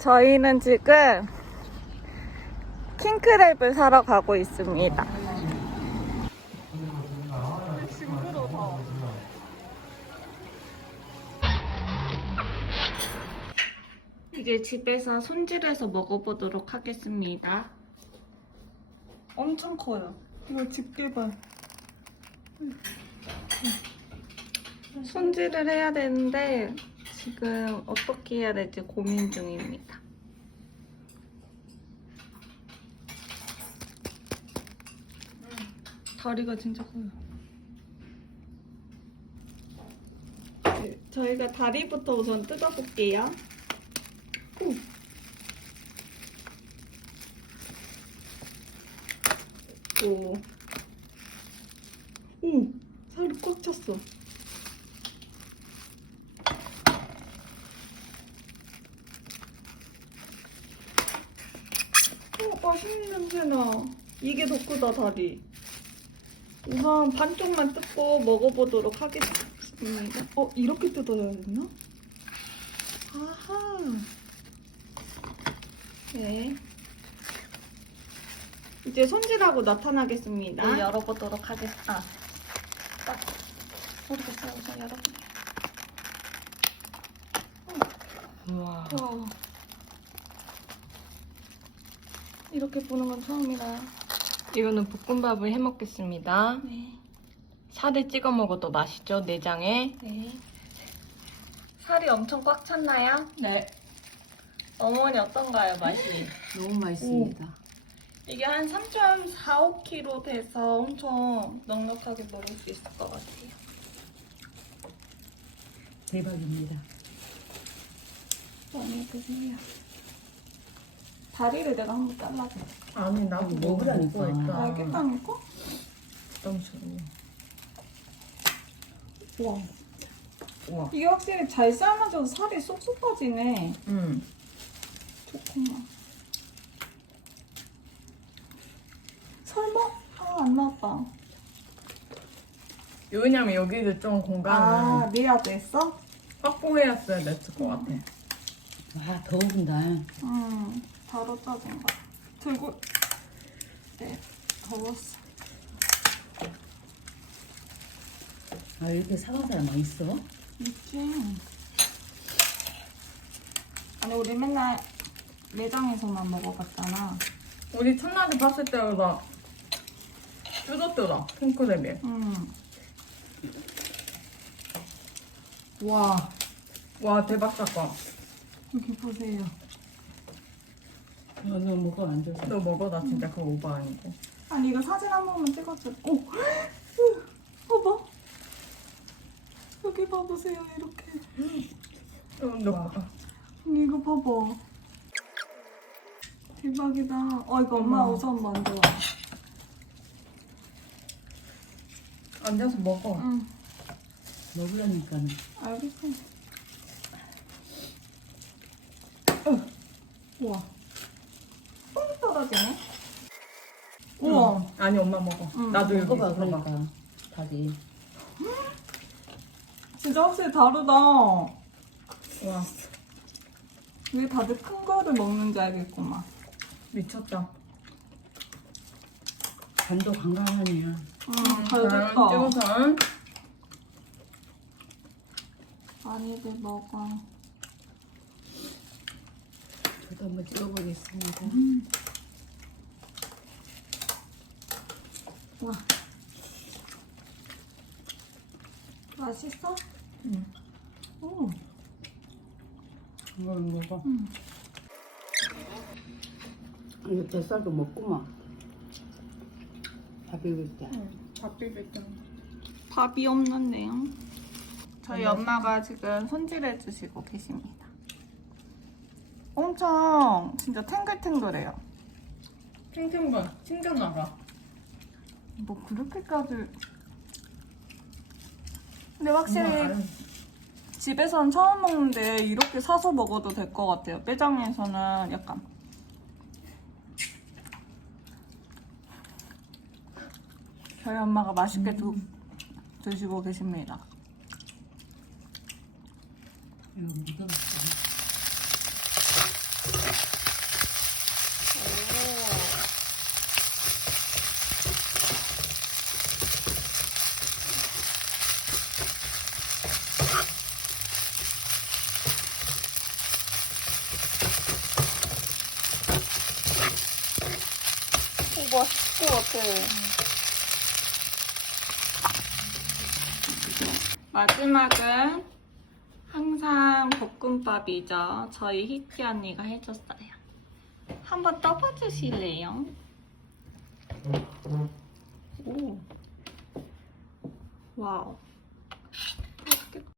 저희는 지금 킹크랩을 사러 가고 있습니다. 이제 집에서 손질해서 먹어보도록 하겠습니다. 엄청 커요. 이거 집게발. 손질을 해야 되는데 지금 어떻게 해야 될지 고민 중입니다. 다리가 진짜 커요. 네, 저희가 다리부터 우선 뜯어볼게요. 오. 오. 오, 살이 꽉 찼어. 어, 맛있는 냄새나. 이게 더 크다, 다리. 우선 반쪽만 뜯고 먹어보도록 하겠습니다. 어, 이렇게 뜯어야 되나? 아하. 네. 이제 손질하고 나타나겠습니다. 네, 열어보도록 하겠습니다. 아, 딱. 모르겠어요. 우선 열어볼게요. 우와. 와. 이렇게 보는 건 처음이라. 이거는 볶음밥을 해 먹겠습니다. 네. 살에 찍어 먹어도 맛있죠, 내장에. 네. 살이 엄청 꽉 찼나요? 네. 어머니 어떤가요, 맛이? 너무 맛있습니다. 이게 한 3.45kg 돼서 엄청 넉넉하게 먹을 수 있을 것 같아요. 대박입니다. 많이 드세요. 다리를 내가 한번 잘라줘. 아니, 나도 먹으라니까. 알겠다니까? 부담스러워. 우와. 우와. 이게 확실히 잘 삶아져서 살이 쏙쏙 빠지네. 응. 좋구나. 설마? 아, 안 나왔다. 왜냐면 여기도 좀 아, 공간을 내야도 했어? 확보해놨어야 됐을 것 같아. 와, 더운다. 음, 바로 짜진 거. 들고, 네, 더웠어. 아, 이렇게 사과살 맛있어? 있지. 아니, 우리 맨날 매장에서만 먹어봤잖아. 우리 첫날에 봤을 때보다 쭈졌더라, 핑크랩이. 음, 와. 와, 대박 사건. 여기 보세요. 너, 너 먹어, 안 줘. 너 먹어, 나 진짜 그거 오버 아니고. 아니, 이거 사진 한 번만 찍어줘. 오! 봐봐. 여기 봐보세요, 이렇게. 어, 너 봐봐. 언니, 이거 봐봐. 대박이다. 어, 이거 엄마 어머. 우선 먼저. 앉아서 먹어. 응, 먹으려니까. 알겠어. 우와. 똥 떨어지네. 우와. 응. 아니, 엄마 먹어. 응. 나도 여기 먹어봐, 있어. 봐. 그러니까. 다리. 진짜 확실히 다르다. 와. 왜 다들 큰 거를 먹는지 알겠구만. 미쳤다. 간도 간간하네요. 응, 잘 자, 됐다. 찍어서. 많이들 먹어. 저도 한번 찍어보겠습니다. 와. 맛있어? 응. 오. 이거 먹어. 응. 이거 뱃살도 먹구만. 밥 비빌 때. 밥 비빌 때. 밥이 없는데요. 저희 엄마가 지금 손질해 주시고 계십니다. 엄청 진짜 탱글탱글해요. 탱탱건 튕겨나가. 뭐 그렇게까지. 근데 확실히 집에서는 처음 먹는데 이렇게 사서 먹어도 될 것 같아요. 매장에서는 약간 저희 엄마가 맛있게 두, 드시고 계십니다. 이거 묻어놨어. 맛있을 것 같아. 마지막은 항상 볶음밥이죠. 저희 희띠 언니가 해줬어요. 한번 떠봐주실래요? 오. 와우.